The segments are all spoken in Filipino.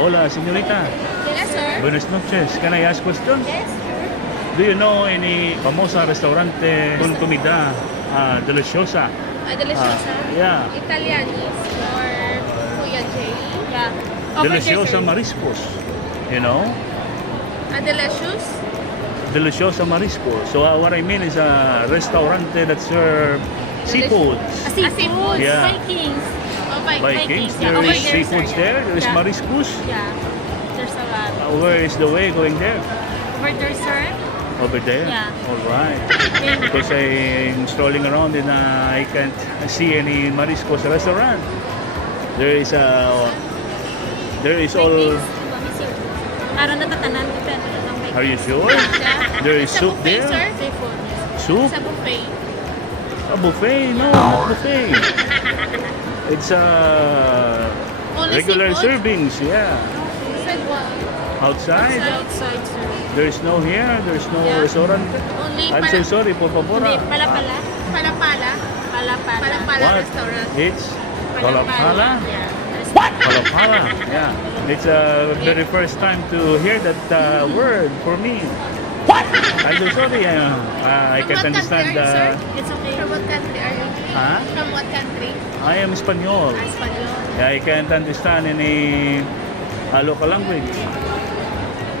Hola, señorita. Yes, sir. Buenas noches. Can I ask question? Yes, sir. Do you know any famosa restaurante con comida deliciosa? Deliciosa. Yeah. Italianis or Kuya J. Yeah. Deliciosa mariscos. You know? Delicious. Deliciosa mariscos. So what I mean is a restaurante that serve seafoods. Seafood. Yeah. Vikings. Oh, Vikings. Yeah, There over is there, seafoods sir. there. There is Yeah. mariscos. Yeah. There's a lot. Where is the way going there? Over there, sir. Over there? Yeah. All right. Because I'm strolling around and I can't see any Mariscos restaurant. There is all. Araw na tatanan. Depende na lang. Are you sure? There is soup buffet, there. sir. Seafood. Soup? It's a buffet. A buffet? No, not buffet. It's Only regular seafood? servings. Yeah. Said what? Outside. Outside, sir. There's no here. There's no Yeah. restaurant. Only I'm so sorry, por favor. Hindi, pala-pala. Palapala. Pala-pala. Palapala What? restaurant. It's Palapala. Yeah. Palapala. Yeah. It's very first time to hear that word for me. I'm so sorry. I can't understand. It's okay. From what country are you? Huh? From what country? I am Spanish. Espanyol. I can't understand any local language.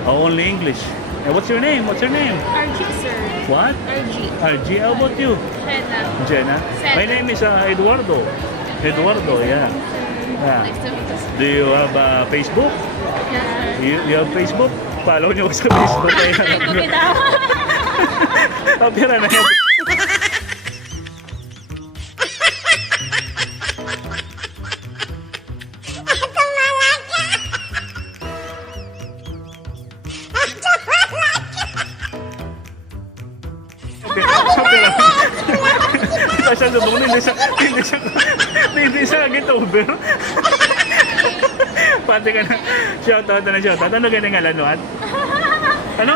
Only English. What's your name? What's your name? RG, sir. What? RG. RG. How about you? Jenna. Jenna. My name is Eduardo. Eduardo. Yeah. Yeah. Nice to meet you, sir. Do you have Facebook? Yes, sir. You have Facebook? Follow nyo sa Facebook. Apira na yan. Sa lubong hindi siya get over. Pati ka na shoutout na shoutout. Ano ganyan nga lanuan? Ano?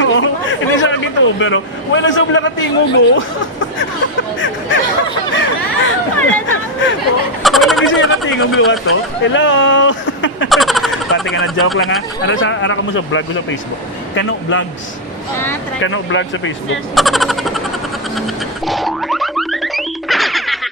Oo, hindi siya get over. Wala sa bla katingog oh. Wala kasi yung katingog luwa to. Hello! Pati ka na joke lang ha. Ano ka mo sa vlog ko sa Facebook? Kano Vlogs. Kano Vlog sa Facebook.